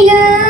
Yeah.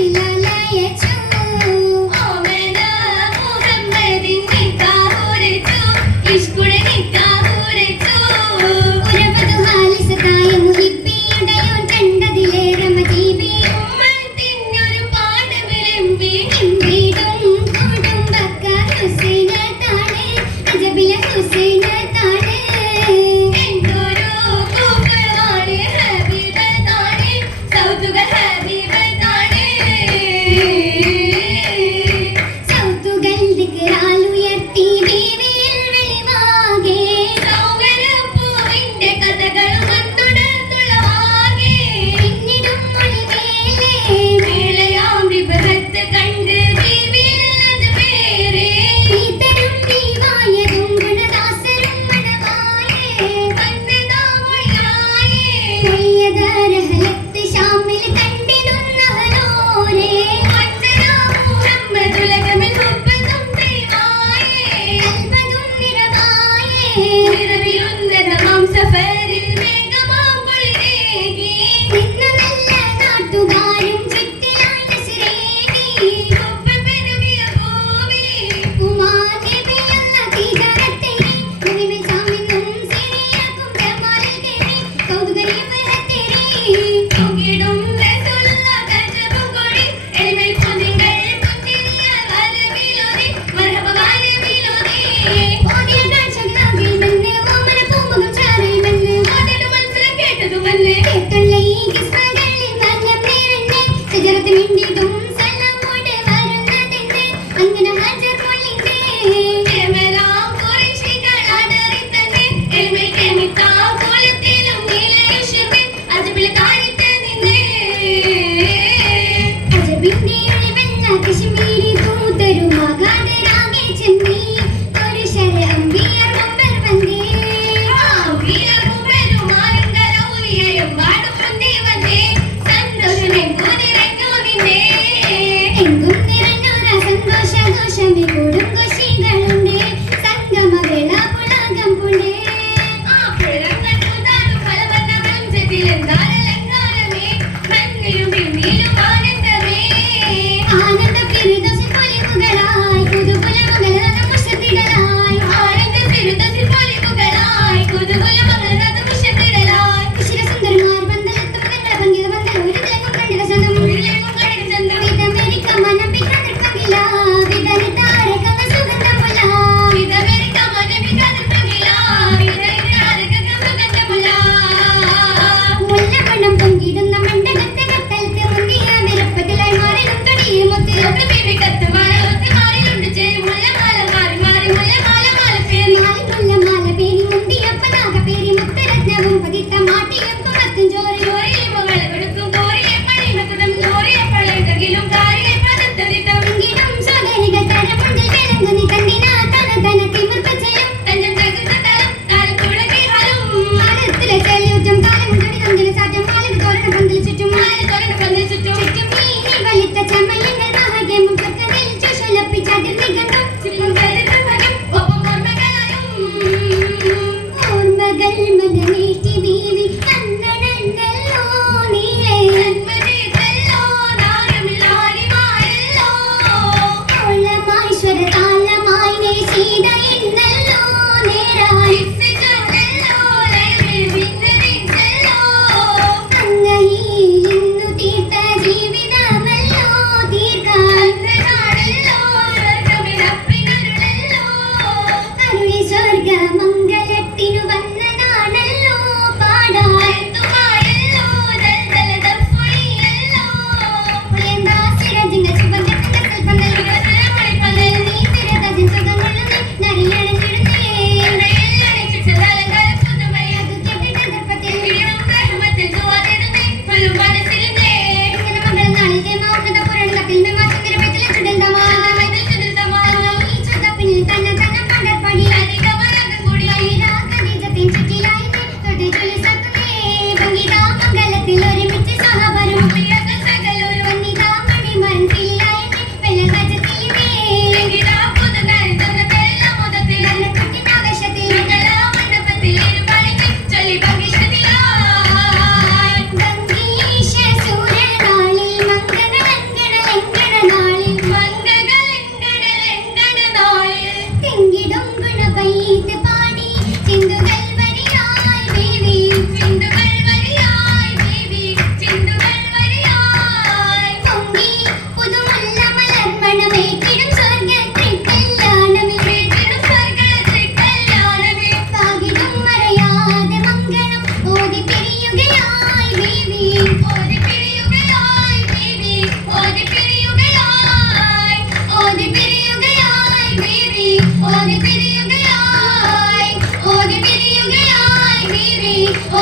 Yeah.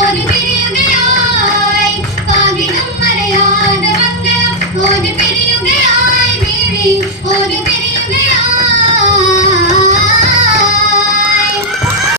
Oh,